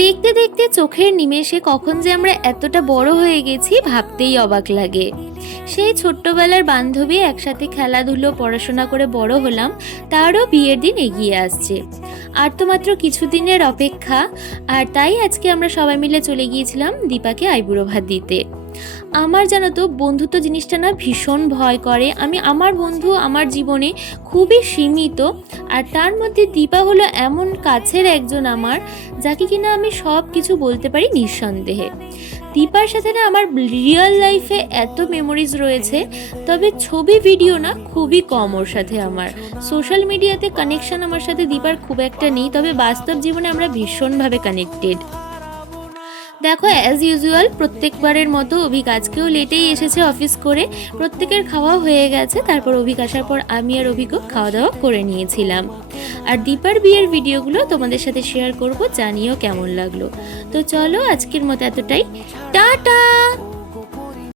দেখতে দেখতে চোখের নিমেষে কখন যে আমরা এতটা বড় হয়ে গেছি ভাবতেই অবাক লাগে। সেই ছোট্টবেলার বান্ধবী, একসাথে খেলাধুলো পড়াশোনা করে বড় হলাম, তারও বিয়ের দিন এগিয়ে আসছে। আর তো মাত্র কিছুদিনের অপেক্ষা। আর তাই আজকে আমরা সবাই মিলে চলে গিয়েছিলাম দীপাকে আইবুড়ো ভাত দিতে। আমার জানো তো বন্ধুত্ব জিনিসটা না ভীষণ ভয় করে। আমার বন্ধু আমার জীবনে খুবই সীমিত, আর তার মধ্যে দীপা হলো এমন কাছের একজন আমার, যাকে কিনা আমি সব কিছু বলতে পারি নিঃসন্দেহে। দীপার সাথে না আমার রিয়েল লাইফে এত মেমোরিজ রয়েছে, তবে ছবি ভিডিও না খুবই কম ওর সাথে। আমার সোশ্যাল মিডিয়াতে কানেকশন আমার সাথে দীপার খুব একটা নেই, তবে বাস্তব জীবনে আমরা ভীষণভাবে কানেক্টেড। দেখো, অ্যাজ ইউজুয়াল প্রত্যেকবারের মতো অভিক আজকেও লেটেই এসেছে অফিস করে। প্রত্যেকের খাওয়া হয়ে গেছে, তারপর অভিক আসার পর আমি আর অভিকও খাওয়া দাওয়া করে নিয়েছিলাম। আর দীপার বিয়ের ভিডিওগুলো তোমাদের সাথে শেয়ার করব, জানিও কেমন লাগলো। তো চলো, আজকের মতো এতটাই। টাটা।